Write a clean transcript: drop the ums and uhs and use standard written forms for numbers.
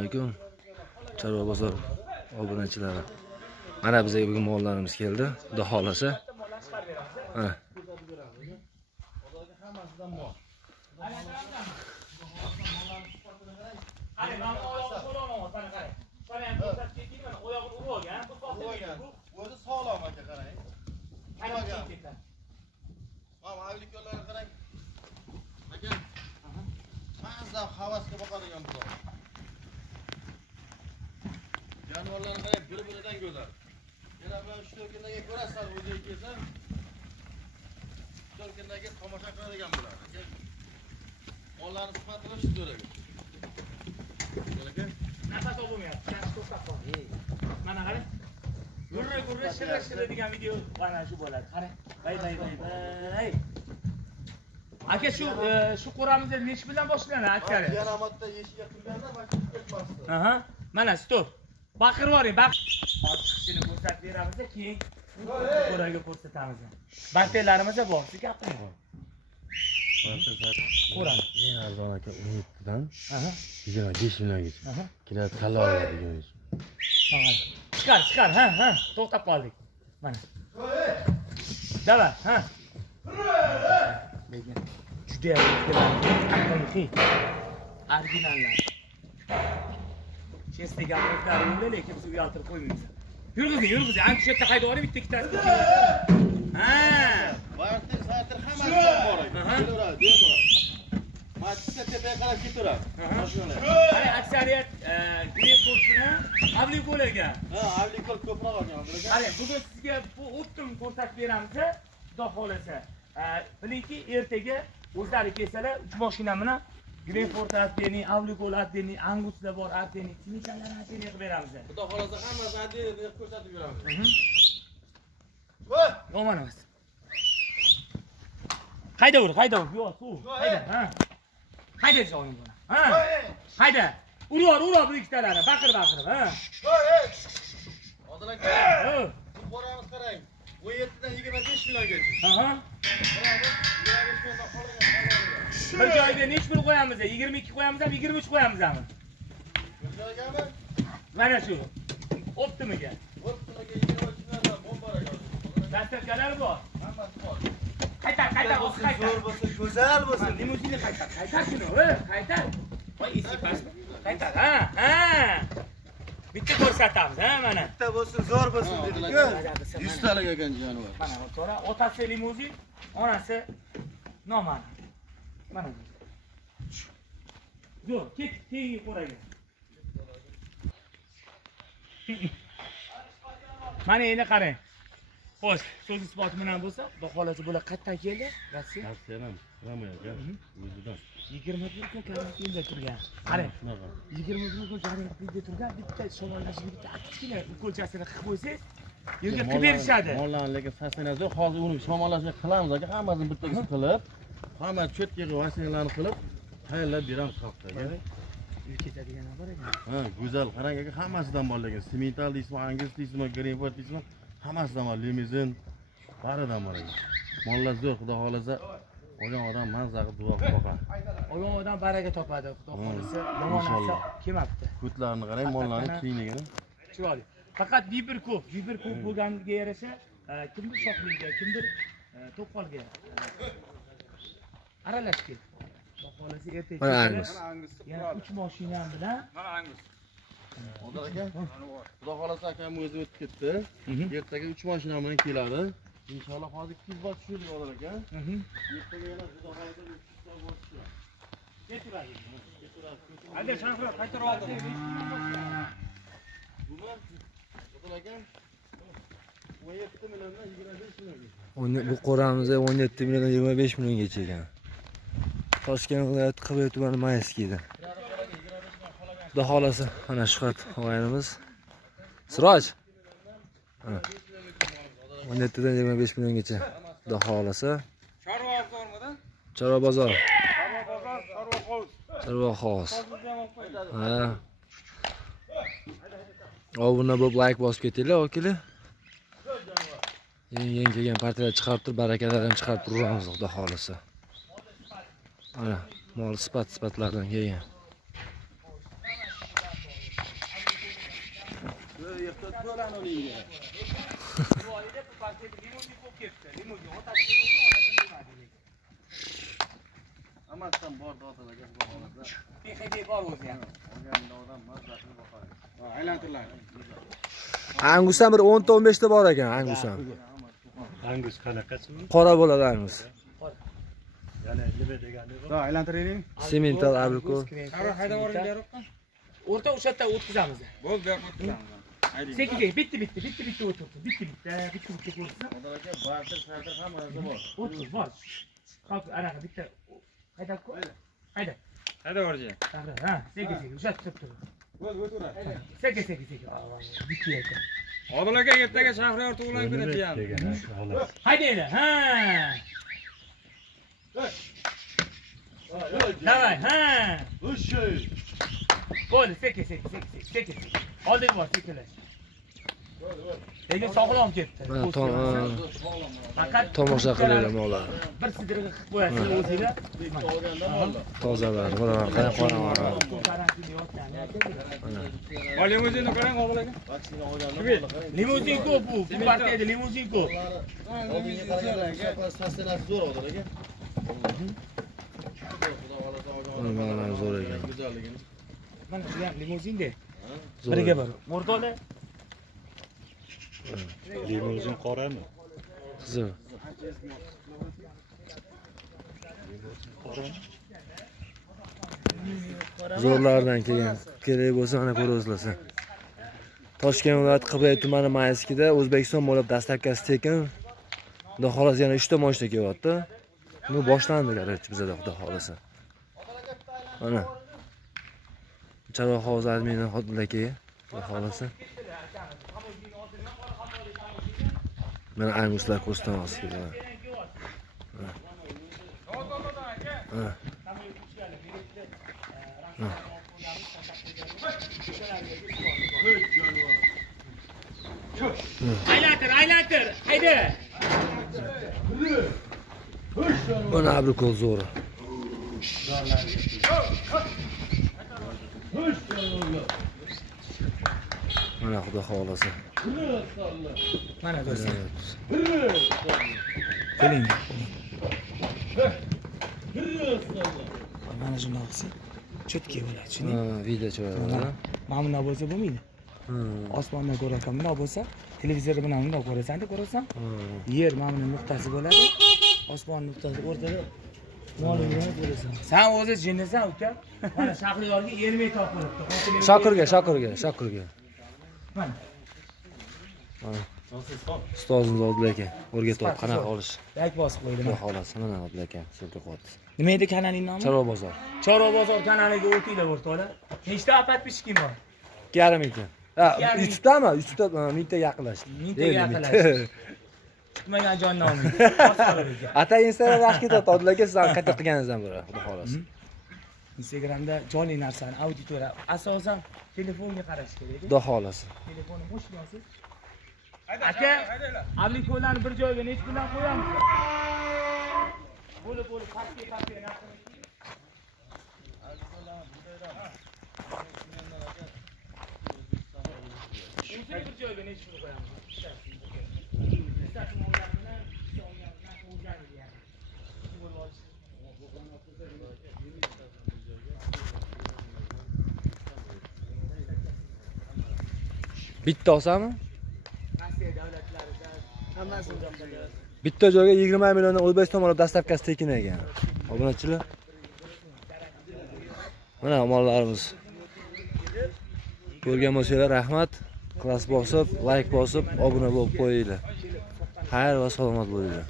Alaykum. Chorva bozor obunachilari. Mana bizga bugun mollarimiz keldi. Xudo xolasa. Ha. O'zi sog'lom aka qarang. Mana avlik yo'llarni qarang. Aka. Mazza havasga boqadigan bular. Jonivorlarni qarang, bir-biridan go'zal. Yana bilan 3-4 kundan ko'rasizlar, o'ziga kelsa. 4 kundan keyin tomosha qiladigan bular. Mollarni sifatini shu jo'raga. Aka. Nafas olmayapti. To'xtab qol. Mana qarang. Gurra shira degan video mana shu bo'ladi. Qarang. Bay. Aka shu qo'ramizda nech bilan boshlanadi aksari? Yanamatda yeshiga turganda mashina ketmasdi. Aha. Mana stop. Baqirib yuboring, chiqishini ko'rsatib beramiz, keyin qo'raga ko'rsatamiz. Bantelarimiz bor, shu gapiring bor. Qo'ra. Eng arzon aka 17 dan 25 milliongacha. Keladi kaloriya degan. Chiqar, ha. To'xtab qoldik. Mana. Davay, ha. Lekin juda yaxshi. Originallar. Chesli gaplar bo'ldi, lekin biz uyaltirib qo'ymaymiz. Yurg'izing, ancha yerda haydab olib bitta ikkitasi. Ha. Vartir hammasi bor aka. Kelaveradi, bemalol. Matchda tepaga qarab ketaveradi. Mashinalar. Qani aksariyat greyfurtni avli bo'lagan. Ha, avli ko'proq olgan bilagan. Qani bugun sizga bu optim ko'rsatib beramiz, xudo xolasa. Bilingki, ertaga o'zlari kelsalar 3 mashina bilan Greyfurt atdeni, Avligol atdeni, Anguslar bor atdeni, Timichalar atdeni qilib beramiz. Xudo xolasa hammasi atdeni ko'rsatib beramiz. Yomon emas. Hayda. Yo'q, suv. Hayda, ha. Hayda joyim bor. Ha. Hayda. Uror bu ikkitalarini, baqirib, ha. Odil aka. Bu qoramiz qarang. 17 dan 25 milliongacha. Aha. 25 milliondan qolgan. Bir joyga nech pul qo'yamiz? 22 qo'yamizmi, 23 qo'yamizmi? Bir joygami? Mana shu. Optimiga. Optimiga 23 milliondan bomba ekan. Dasturkalar bor. Hammasi bor. Qaytar, qaytar. Zo'r bo'lsa, go'zal bo'lsin. Limuzinni qaytar shuni, qaytar. Voy, esi pasmi? Qaytar, ha. Bitta ko'rsatamiz, ha, mana. Bitta bo'lsin, zo'r bo'lsin dedi-ku. 100 talik ekan jonivor. Mana o'tora, otasi limuzin, onasi noma'lum. Mana. Zo'r, ket, tengi qo'raga. Mana endi qarang. Xo'sh, so'z isbot bilan bo'lsa, xudo xolasa bular qayerdan keldi? Rossiya. Rossiyadan, Ramoyaga, o'zidan. 21 kun karantinda turgan. Qarang. 21 kun karantinda turgan, bitta shamollashib bitta kichkina ko'chasini qilib qo'ysangiz, yerga qilib berishadi. Mollarni lekin sasana zo'r. Hozir uni shamollashni qilamiz aka, hammasini bitta qilib, hamma cho'tkaga vasillarni qilib, tayyorlab beramiz xalqqa. Ketadigan bor ekan. Ha, go'zal. Qarang aka, hammasidan bor lekin. Simental deysizmi, Angus deysizmi, Greyfurt deysizmi, hammasidan bor. Limuzin, baridan bor ekan. Mollar zo'r, xudo xolasa. Olgan odam mazza qilib duo qilib boqadi. Olgan odam baraka topadi, xudo xolasa. Yomon narsa kelmabdi. Ko'tlarni qarang, mollarning kiyinigini. Chiroyli. Faqat Viber ko'p bo'lganiga yarasha, kimdir shoxliga, kimdir to'qolga aralashib ketdi. Xudo xolasa ertaga. Mana Angus. Yana 3 mashina bilan. Mana Angus. Odil aka. Xudo xolasa akam o'zi o'tib ketdi. Ertaga 3 mashina bilan keladi. Inshaalloh hozir 200 bot tushirdik Odil aka. Ertaga yana xudo xolasa 300 bot tushiradi. Keturadi. Hadi shanxira qaytarib oldi. Buni Odil aka 17 milliondan 25 millionga. Bu qo'ramizda 17 milliondan 25 milliongacha ekan. Toshkent viloyati Qibray tumani Mayskiyda. Xudo xolasa mana shu xat og'aynimiz. Siroj. 17 dan 25 milliongacha. Xudo xolasa. Chorva bozormidi? Chorva bozor. Chorva hovuz. Chorva hovuz. Ha. Obuna bo'lib like bosib ketinglar, okalar. Yangi kelgan partiyalar chiqarib turib, barakalarni chiqarib turamiz, xudo xolasa. Mana mol sifatlardan kelgan. to'lani olayga. Bu oyda bu paketda limuzin bo'lib ketdi. Limuzin otasi limuzin, onasi demadi. Hammasidan bor dodalar aka xudo xolasa. PXD bor o'zi ham. Olganda odam mazasini boqadi. Aylantiriladi. Angusdan bir 10 ta 15 ta bor ekan Angusdan. Angus qanaqasi bu? Qora bo'ladi Angus. Yana nima degani bu? Ha, aylantiring. Semental abrikos. Haydab yuboring buyoqqa. O'rta o'sha yerda o'tkazamiz. Bo'ldi, bu yoqqa o'tkazamiz. Sekin bitta o'tirdi. Bitta ko'rsin. Xudo aka barter sarter hammasi bor. O'tir, bor. Qop anaqa bitta haydab qo'y. Hayda. Haydab yuborchi. Ha, sekin o'sha turib tur. Bo'ldi, o'tiraver. Sekin. Bitta ekan. Odil aka ertaga Shahriyor tug'ilgan kuni Nima deyam. degani xolos. Haydaylar. Ha. Davay, ha. O'shay. Bo'ldi, sekin. Oldin bor, sekinlash. Lekin sog'lom ketdi. Faqat Tomosha qilinglar molar. bir sidirg'i qilib qo'yasiz o'zinglar. Olganda bo'ldi. Tozalar, mana qora. Limuzini qarang Odil aka. Vaksina olganda bo'ldi. Limuzin ko'p bu partiyada limuzin ko'p. Oldinga qaraganda aka stansiyasi zo'r Odil aka. Xudo xolasa Mana zo'r ekan. Go'zalligini. Mana shu ham limuzin-da. Zo'r. Biriga bir. O'rtoqlar, Limuzin qorami? Qizil. Zo'rlardan kerak bo'lsa mana ko'rasizlar. Toshkent viloyati Qibray tumani Mayskida O'zbekiston bo'ylab dastavkasi tekin. Xudo xolasa yana 3 ta moshina kelyapti. Bu boshlandi garchi bizda xudo xolasa. Mana. Charo hovuz admini xodimlaki xudo xolasa. Mana anguslar ko'rsatib olasizlar. aylantir. Hayda. Mana abrikos zo'ri. Mana xudo xolasa. Mana do'stlar. Qo'ling. Mana shunday qilsa, cho'tki bo'ladi, tushunding? Ha, video chiqadi. Mana bunday bo'lsa bo'lmaydi. Osmondan ko'rasan, bunday bo'lsa, televizor bilan bunday ko'rasan, yer mana buning nuqtasi bo'ladi. Osmon nuqtasi o'rtada molingni ko'rasan. Sen o'zi jinnisan, uka. Mana Shahriyorga ermay topilibdi. Shokirga. Mana. Ustozimiz Odil aka o'rgatyapti qanaqa olish. Yak bosib qo'ydi. Xudo xolasa mana Odil aka sulka qo'ydi. Nima edi kanalning nomi? Charo bozor. Choro bozor kanaliga o'tinglar o'rtoqlar. Nechta подписчикing bor? 2,5 ming. Ha, YouTube'dami? YouTube'da 1000 ta yaqinlashdi. 1000 ta yaqinlashdi. Chiqmagan jon nomi. Ata Instagram yaxshi ketyapti Odil aka, siz ham qayta qilganingizdan beri, xudo xolasa. Instagramda jonli narsani auditoriya asosan telefonga qarash kerak. Xudo xolasa. Telefonni qo'shmaysiz. Aka, ablikolarni bir joyga nech kundan qo'yamiz? Bo'lib pastga narsani. O'zini bir joyga nech kun qo'yamiz? Bitta olsami? Rossiya davlatlarida hammasi Bitta joyga 20 milliondan O'zbekiston bo'lib dastavkasi tekin ekan. Obunachilar. Mana mollarimiz. Ko'rgan bo'lsanglar rahmat. Klass bosib, like bosib, obuna bo'lib qo'yinglar. Xayr va salomat bo'linglar.